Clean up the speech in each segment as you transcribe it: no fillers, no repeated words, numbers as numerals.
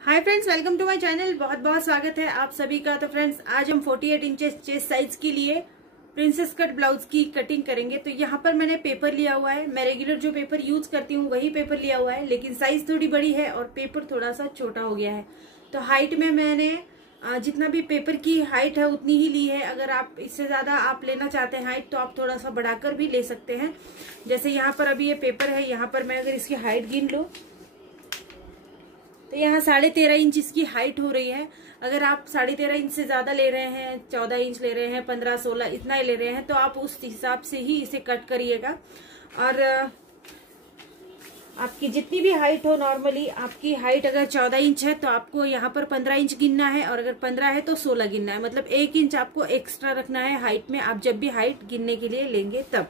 Hi friends, welcome to my channel. बहुत बहुत स्वागत है आप सभी का। तो फ्रेंड्स, आज हम 48 इंचेस चेस्ट साइज के लिए प्रिंसेस कट ब्लाउज की कटिंग करेंगे। तो यहाँ पर मैंने पेपर लिया हुआ है। मैं रेगुलर जो पेपर यूज करती हूँ वही पेपर लिया हुआ है, लेकिन साइज थोड़ी बड़ी है और पेपर थोड़ा सा छोटा हो गया है। तो हाइट में मैंने जितना भी पेपर की हाइट है उतनी ही ली है। अगर आप इससे ज्यादा आप लेना चाहते हैं हाइट, तो आप थोड़ा सा बढ़ाकर भी ले सकते हैं। जैसे यहाँ पर अभी ये पेपर है, यहाँ पर मैं अगर इसकी हाइट गिन लूं तो यहाँ 13.5 इंच इसकी हाइट हो रही है। अगर आप 13.5 इंच से ज्यादा ले रहे हैं, 14 इंच ले रहे हैं, 15, 16 इतना ही ले रहे हैं, तो आप उस हिसाब से ही इसे कट करिएगा। और आपकी जितनी भी हाइट हो, नॉर्मली आपकी हाइट अगर 14 इंच है तो आपको यहाँ पर 15 इंच गिनना है, और अगर 15 है तो 16 गिनना है। मतलब 1 इंच आपको एक्स्ट्रा रखना है हाइट में, आप जब भी हाइट गिनने के लिए लेंगे तब।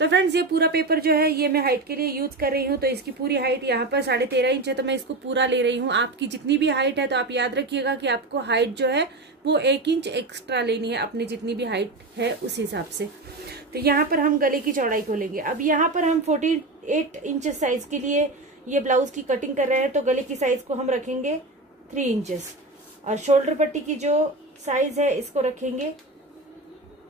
तो फ्रेंड्स, ये पूरा पेपर जो है ये मैं हाइट के लिए यूज कर रही हूँ। तो इसकी पूरी हाइट यहाँ पर 13.5 इंच है, तो मैं इसको पूरा ले रही हूँ। आपकी जितनी भी हाइट है तो आप याद रखिएगा कि आपको हाइट जो है वो 1 इंच एक्स्ट्रा लेनी है, अपनी जितनी भी हाइट है उस हिसाब से। तो यहाँ पर हम गले की चौड़ाई को लेंगे। अब यहाँ पर हम 48 इंच साइज के लिए ये ब्लाउज की कटिंग कर रहे हैं, तो गले की साइज को हम रखेंगे 3 इंचेस, और शोल्डर पट्टी की जो साइज है इसको रखेंगे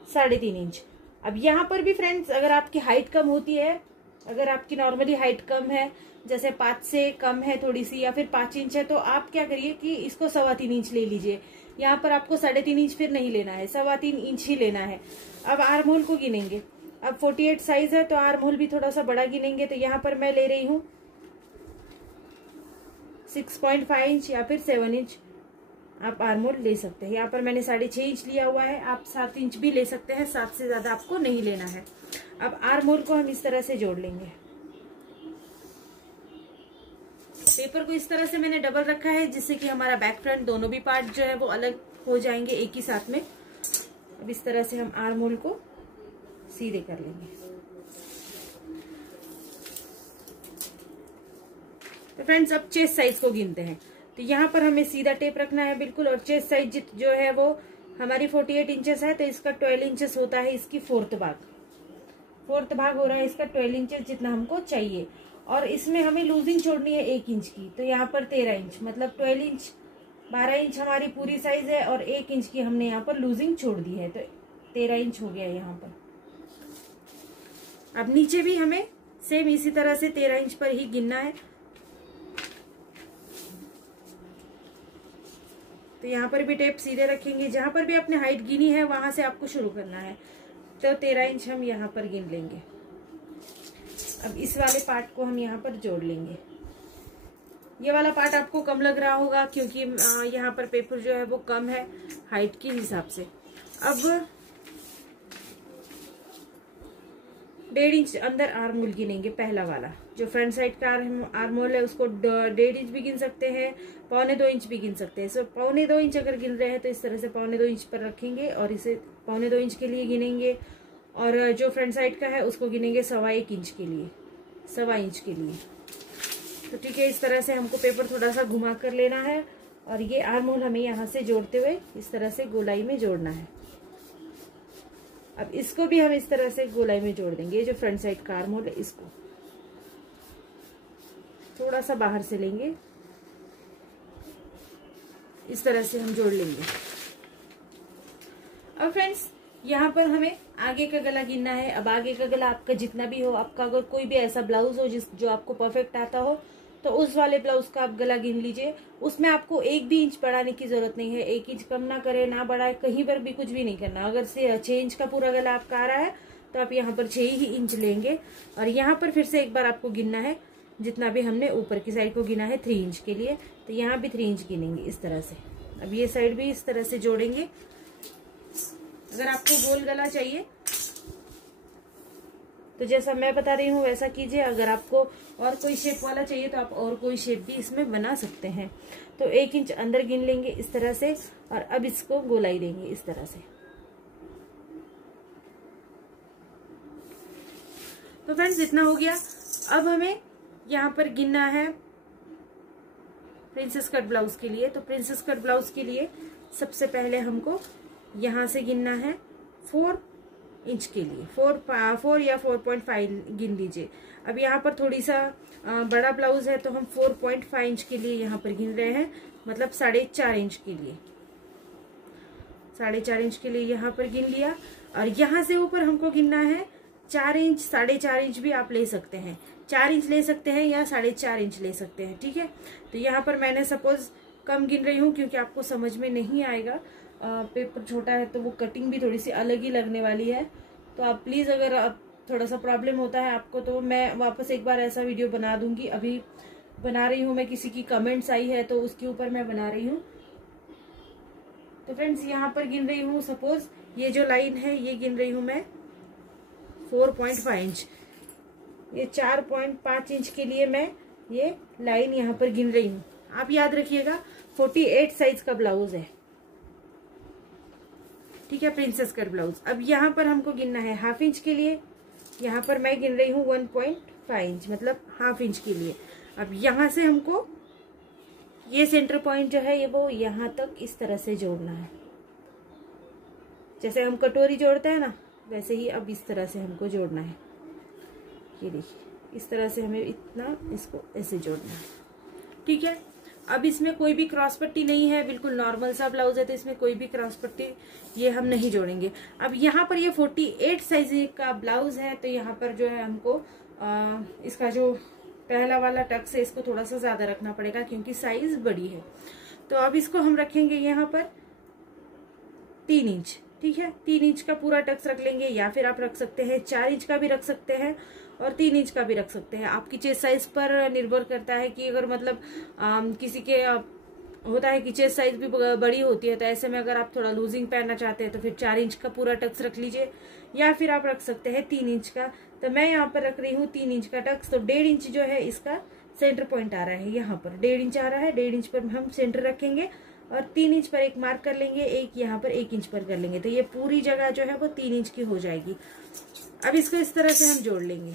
3.5 इंच। अब यहाँ पर भी फ्रेंड्स, अगर आपकी हाइट कम होती है, अगर आपकी नॉर्मली हाइट कम है, जैसे 5 से कम है थोड़ी सी, या फिर 5 इंच है, तो आप क्या करिए कि इसको 3.25 इंच ले लीजिए। यहाँ पर आपको 3.5 इंच फिर नहीं लेना है, 3.25 इंच ही लेना है। अब आर्म होल को गिनेंगे। अब 48 साइज है तो आर्म होल भी थोड़ा सा बड़ा गिनेंगे। तो यहाँ पर मैं ले रही हूँ 6.5 इंच या फिर 7 इंच आप आर्म होल ले सकते हैं। यहाँ पर मैंने 6.5 इंच लिया हुआ है, आप 7 इंच भी ले सकते हैं, 7 से ज्यादा आपको नहीं लेना है। अब आर्म होल को हम इस तरह से जोड़ लेंगे। पेपर को इस तरह से मैंने डबल रखा है, जिससे कि हमारा बैक फ्रंट दोनों भी पार्ट जो है वो अलग हो जाएंगे एक ही साथ में। अब इस तरह से हम आर्म होल को सीधे कर लेंगे। तो फ्रेंड्स, अब चेस्ट साइज को गिनते हैं। तो यहाँ पर हमें सीधा टेप रखना है बिल्कुल, और चेस्ट साइज जो है वो हमारी 48 इंचेस है, तो इसका 12 इंचेस होता है इसकी फोर्थ भाग हो रहा है इसका 12 इंचेस जितना हमको चाहिए। और इसमें हमें लूजिंग छोड़नी है 1 इंच की। तो यहाँ पर 13 इंच, मतलब 12 इंच, 12 इंच हमारी पूरी साइज है, और 1 इंच की हमने यहाँ पर लूजिंग छोड़ दी है, तो 13 इंच हो गया यहाँ पर। अब नीचे भी हमें सेम इसी तरह से 13 इंच पर ही गिनना है। तो यहाँ पर भी टेप सीधे रखेंगे, जहां पर भी आपने हाइट गिनी है वहां से आपको शुरू करना है। तो 13 इंच हम यहाँ पर गिन लेंगे। अब इस वाले पार्ट को हम यहाँ पर जोड़ लेंगे। ये वाला पार्ट आपको कम लग रहा होगा क्योंकि यहाँ पर पेपर जो है वो कम है हाइट के हिसाब से। अब 1.5 इंच अंदर आर्म होल गिनेंगे। पहला वाला जो फ्रंट साइड का आर्म होल है उसको 1.5 इंच भी गिन सकते हैं, 1.25 इंच भी गिन सकते हैं। सो 1.25 इंच अगर गिन रहे हैं तो इस तरह से 1.25 इंच पर रखेंगे, और इसे 1.25 इंच के लिए गिनेंगे। और जो फ्रंट साइड का है उसको गिनेंगे 1.25 इंच के लिए, 1.25 इंच के लिए। तो ठीक है, इस तरह से हमको पेपर थोड़ा सा घुमा कर लेना है, और ये आर्म होल हमें यहाँ से जोड़ते हुए इस तरह से गोलाई में जोड़ना है। अब इसको भी हम इस तरह से गोलाई में जोड़ देंगे। जो फ्रंट साइड का आर्म होल है इसको थोड़ा सा बाहर से लेंगे, इस तरह से हम जोड़ लेंगे। अब फ्रेंड्स, यहाँ पर हमें आगे का गला गिनना है। अब आगे का गला आपका जितना भी हो, आपका अगर कोई भी ऐसा ब्लाउज हो जो आपको परफेक्ट आता हो, तो उस वाले ब्लाउज का आप गला गिन लीजिए। उसमें आपको 1 भी इंच बढ़ाने की जरूरत नहीं है। 1 इंच कम ना करे ना बढ़ाए, कहीं पर भी कुछ भी नहीं करना। अगर से 6 इंच का पूरा गला आपका आ रहा है तो आप यहाँ पर 6 ही इंच लेंगे, और यहाँ पर फिर से एक बार आपको गिनना है जितना भी हमने ऊपर की साइड को गिना है 3 इंच के लिए। तो यहाँ भी 3 इंच गिनेंगे इस तरह से। अब ये साइड भी इस तरह से जोड़ेंगे। अगर आपको गोल गला चाहिए तो जैसा मैं बता रही हूँ वैसा कीजिए। अगर आपको और कोई शेप वाला चाहिए तो आप और कोई शेप भी इसमें बना सकते हैं। तो 1 इंच अंदर गिन लेंगे इस तरह से, और अब इसको गोलाई देंगे इस तरह से। तो फ्रेंड्स, इतना हो गया। अब हमें यहाँ पर गिनना है प्रिंसेस कट ब्लाउज के लिए। तो प्रिंसेस कट ब्लाउज के लिए सबसे पहले हमको यहाँ से गिनना है 4 इंच के लिए 4 या 4.5 गिन लीजिए। अब यहाँ पर थोड़ी सा बड़ा ब्लाउज है तो हम 4.5 इंच के लिए यहाँ पर गिन रहे हैं, मतलब 4.5 इंच के लिए, 4.5 इंच के लिए यहाँ पर गिन लिया। और यहाँ से ऊपर हमको गिनना है 4 इंच, 4.5 इंच भी आप ले सकते हैं, 4 इंच ले सकते हैं या 4.5 इंच ले सकते हैं, ठीक है। तो यहाँ पर मैंने सपोज कम गिन रही हूँ क्योंकि आपको समझ में नहीं आएगा, पेपर छोटा है तो वो कटिंग भी थोड़ी सी अलग ही लगने वाली है। तो आप प्लीज, अगर आप थोड़ा सा प्रॉब्लम होता है आपको, तो मैं वापस एक बार ऐसा वीडियो बना दूंगी। अभी बना रही हूँ मैं, किसी की कमेंट्स आई है तो उसके ऊपर मैं बना रही हूँ। तो फ्रेंड्स यहाँ पर गिन रही हूँ, सपोज ये जो लाइन है ये गिन रही हूँ मैं 4.5 इंच, ये 4.5 इंच के लिए मैं ये लाइन यहाँ पर गिन रही हूँ। आप याद रखिएगा 48 साइज का ब्लाउज है, ठीक है, प्रिंसेस कट ब्लाउज। अब यहाँ पर हमको गिनना है हाफ इंच के लिए, यहाँ पर मैं गिन रही हूँ 1.5 इंच, मतलब हाफ इंच के लिए। अब यहाँ से हमको ये सेंटर पॉइंट जो है ये वो यहाँ तक इस तरह से जोड़ना है, जैसे हम कटोरी जोड़ते हैं ना वैसे ही अब इस तरह से हमको जोड़ना है। ये देखिए इस तरह से हमें इतना इसको ऐसे जोड़ना है, ठीक है। अब इसमें कोई भी क्रॉस पट्टी नहीं है, बिल्कुल नॉर्मल सा ब्लाउज है तो इसमें कोई भी क्रॉस पट्टी ये हम नहीं जोड़ेंगे। अब यहाँ पर ये 48 साइज का ब्लाउज है तो यहाँ पर जो है हमको इसका जो पहला वाला टक्स है इसको थोड़ा सा ज्यादा रखना पड़ेगा क्योंकि साइज बड़ी है। तो अब इसको हम रखेंगे यहाँ पर 3 इंच, ठीक है, 3 इंच का पूरा टक्स रख लेंगे, या फिर आप रख सकते हैं 4 इंच का भी रख सकते हैं और 3 इंच का भी रख सकते हैं। आपकी चेस्ट साइज पर निर्भर करता है कि अगर मतलब किसी के होता है कि चेस्ट साइज भी बड़ी होती है, तो ऐसे में अगर आप थोड़ा लूजिंग पहनना चाहते हैं तो फिर 4 इंच का पूरा टक्स रख लीजिए, या फिर आप रख सकते हैं 3 इंच का। तो मैं यहाँ पर रख रही हूँ 3 इंच का टक्स। तो 1.5 इंच जो है इसका सेंटर पॉइंट आ रहा है, यहाँ पर 1.5 इंच आ रहा है, 1.5 इंच पर हम सेंटर रखेंगे और 3 इंच पर एक मार्क कर लेंगे, एक यहाँ पर 1 इंच पर कर लेंगे, तो ये पूरी जगह जो है वो 3 इंच की हो जाएगी। अब इसको इस तरह से हम जोड़ लेंगे।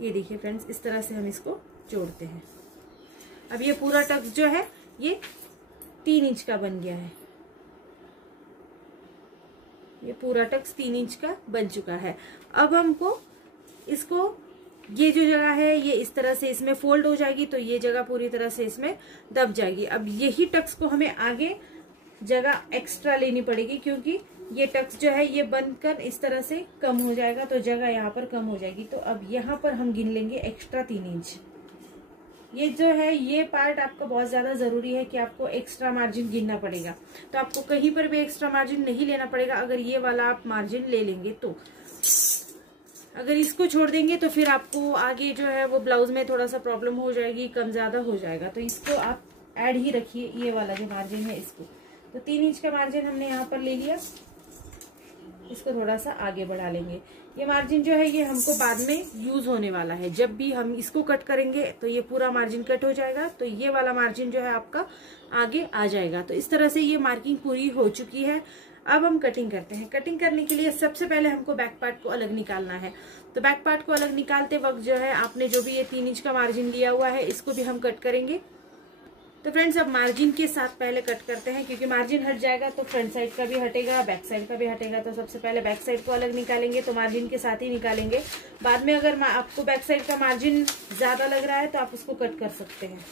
ये देखिए फ्रेंड्स, इस तरह से हम इसको जोड़ते हैं। अब ये पूरा टक्स जो है ये 3 इंच का बन गया है, ये पूरा टक्स 3 इंच का बन चुका है। अब हमको इसको, ये जो जगह है ये इस तरह से इसमें फोल्ड हो जाएगी, तो ये जगह पूरी तरह से इसमें दब जाएगी। अब यही टक्स को हमें आगे जगह एक्स्ट्रा लेनी पड़ेगी क्योंकि ये टक्स जो है ये बनकर इस तरह से कम हो जाएगा, तो जगह यहाँ पर कम हो जाएगी। तो अब यहाँ पर हम गिन लेंगे एक्स्ट्रा 3 इंच। ये जो है ये पार्ट आपका बहुत ज्यादा जरूरी है कि आपको एक्स्ट्रा मार्जिन गिनना पड़ेगा। तो आपको कहीं पर भी एक्स्ट्रा मार्जिन नहीं लेना पड़ेगा अगर ये वाला आप मार्जिन ले लेंगे। तो अगर इसको छोड़ देंगे तो फिर आपको आगे जो है वो ब्लाउज में थोड़ा सा प्रॉब्लम हो जाएगी, कम ज्यादा हो जाएगा। तो इसको आप ऐड ही रखिए, ये वाला जो मार्जिन है इसको। तो 3 इंच का मार्जिन हमने यहाँ पर ले लिया, इसको थोड़ा सा आगे बढ़ा लेंगे। ये मार्जिन जो है ये हमको बाद में यूज होने वाला है, जब भी हम इसको कट करेंगे तो ये पूरा मार्जिन कट हो जाएगा, तो ये वाला मार्जिन जो है आपका आगे आ जाएगा। तो इस तरह से ये मार्किंग पूरी हो चुकी है। अब हम कटिंग करते हैं। कटिंग करने के लिए सबसे पहले हमको बैक पार्ट को अलग निकालना है। तो बैक पार्ट को अलग निकालते वक्त जो है आपने जो भी ये 3 इंच का मार्जिन लिया हुआ है इसको भी हम कट करेंगे। तो फ्रेंड्स अब मार्जिन के साथ पहले कट करते हैं, क्योंकि मार्जिन हट जाएगा तो फ्रंट साइड का भी हटेगा, बैक साइड का भी हटेगा। तो सबसे पहले बैक साइड को अलग निकालेंगे, तो मार्जिन के साथ ही निकालेंगे। बाद में अगर आपको बैक साइड का मार्जिन ज्यादा लग रहा है तो आप उसको कट कर सकते हैं।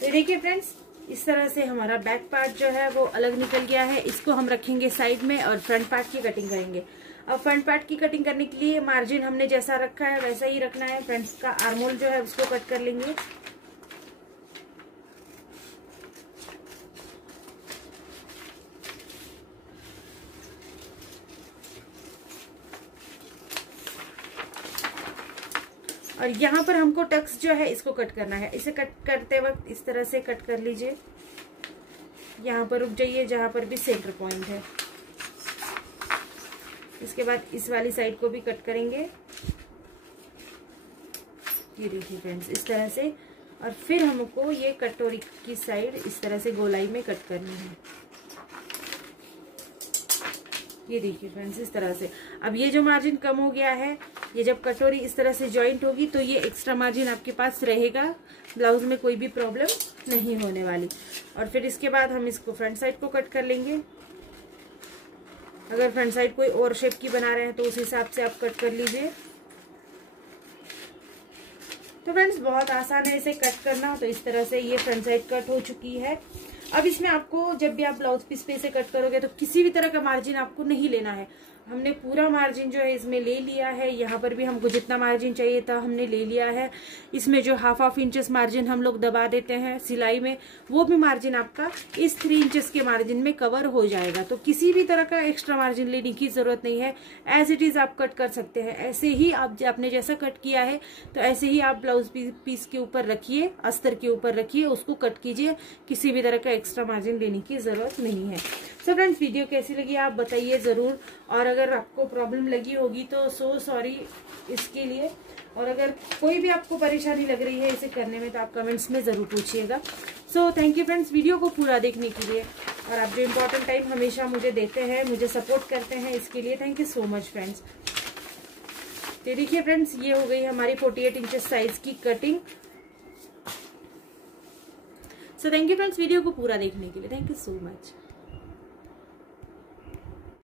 तो देखिए फ्रेंड्स, इस तरह से हमारा बैक पार्ट जो है वो अलग निकल गया है। इसको हम रखेंगे साइड में और फ्रंट पार्ट की कटिंग करेंगे। अब फ्रंट पार्ट की कटिंग करने के लिए मार्जिन हमने जैसा रखा है वैसा ही रखना है। फ्रंट का आर्मोल जो है उसको कट कर लेंगे। और यहाँ पर हमको टक्स जो है इसको कट करना है। इसे कट करते वक्त इस तरह से कट कर लीजिए। यहाँ पर रुक जाइए जहाँ पर भी सेंटर पॉइंट है। इसके बाद इस वाली साइड को भी कट करेंगे। ये देखिए फ्रेंड्स इस तरह से। और फिर हमको ये कटोरी की साइड इस तरह से गोलाई में कट करनी है। ये देखिए फ्रेंड्स इस तरह से। अब ये जो मार्जिन कम हो गया है, ये जब कटोरी इस तरह से जॉइंट होगी तो ये एक्स्ट्रा मार्जिन आपके पास रहेगा, ब्लाउज में कोई भी प्रॉब्लम नहीं होने वाली। और फिर इसके बाद हम इसको फ्रंट साइड को कट कर लेंगे। अगर फ्रंट साइड कोई और शेप की बना रहे हैं तो उस हिसाब से आप कट कर लीजिए। तो फ्रेंड्स बहुत आसान है इसे कट करना। तो इस तरह से ये फ्रंट साइड कट हो चुकी है। अब इसमें आपको जब भी आप ब्लाउज पीस पे इसे कट करोगे तो किसी भी तरह का मार्जिन आपको नहीं लेना है। हमने पूरा मार्जिन जो है इसमें ले लिया है। यहाँ पर भी हमको जितना मार्जिन चाहिए था हमने ले लिया है। इसमें जो हाफ इंचेस मार्जिन हम लोग दबा देते हैं सिलाई में, वो भी मार्जिन आपका इस 3 इंचेस के मार्जिन में कवर हो जाएगा। तो किसी भी तरह का एक्स्ट्रा मार्जिन लेने की जरूरत नहीं है। एज इट इज आप कट कर सकते हैं। ऐसे ही आपने जैसा कट किया है तो ऐसे ही आप ब्लाउज पीस के ऊपर रखिए, अस्तर के ऊपर रखिए, उसको कट कीजिए। किसी भी तरह का एक्स्ट्रा मार्जिन लेने की जरूरत नहीं है। सो फ्रेंड्स वीडियो कैसी लगी आप बताइए जरूर। और अगर आपको प्रॉब्लम लगी होगी तो सो सॉरी इसके लिए। और अगर कोई भी आपको परेशानी लग रही है इसे करने में तो आप कमेंट्स में जरूर पूछिएगा। So thank you friends video को पूरा देखने के लिए। और आप जो इम्पोर्टेंट टाइम हमेशा मुझे देते हैं, मुझे सपोर्ट करते हैं, इसके लिए thank you so much friends. तो देखिए फ्रेंड्स ये हो गई हमारी 48 इंचेस साइज की cutting. So thank you friends video को पूरा देखने के लिए। Thank you so much.